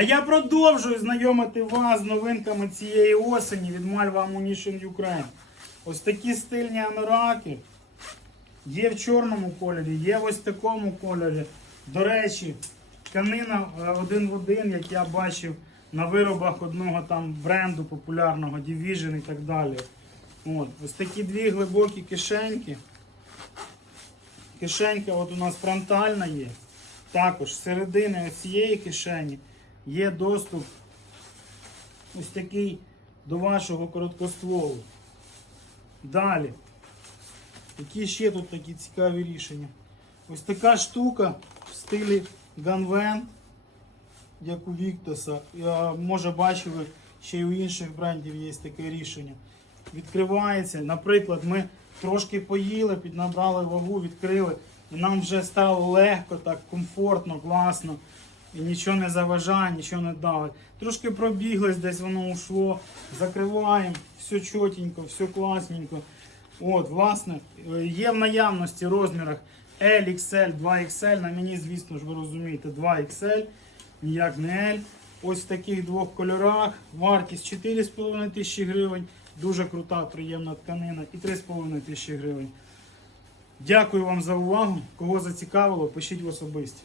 А я продовжую знайомити вас з новинками цієї осені від Malva Ammunition Ukraine. Ось такі стильні анараки. Є в чорному кольорі, є в ось такому кольорі. До речі, тканина е, один в один, як я бачив на виробах одного там бренду популярного, Division і так далі. От, ось такі дві глибокі кишеньки. Кишенька от у нас фронтальна є. Також середини цієї кишені є доступ ось такий до вашого короткостволу. Далі. Які ще тут такі цікаві рішення? Ось така штука в стилі Gunvan, як у Віктоса. Може бачили, ще й у інших брендів є таке рішення. Відкривається. Наприклад, ми трошки поїли, піднабрали вагу, відкрили. І нам вже стало легко, так, комфортно, класно. І нічого не заважає, нічого не давить. Трошки пробіглось, десь воно ушло. Закриваємо, все чотенько, все класненько. От, власне, є в наявності розмірах L, XL, 2XL. На мені, звісно ж, ви розумієте, 2XL, ніяк не L. Ось в таких двох кольорах. Вартість 4,5 тисячі гривень. Дуже крута, приємна тканина. І 3,5 тисячі гривень. Дякую вам за увагу. Кого зацікавило, пишіть в особисті.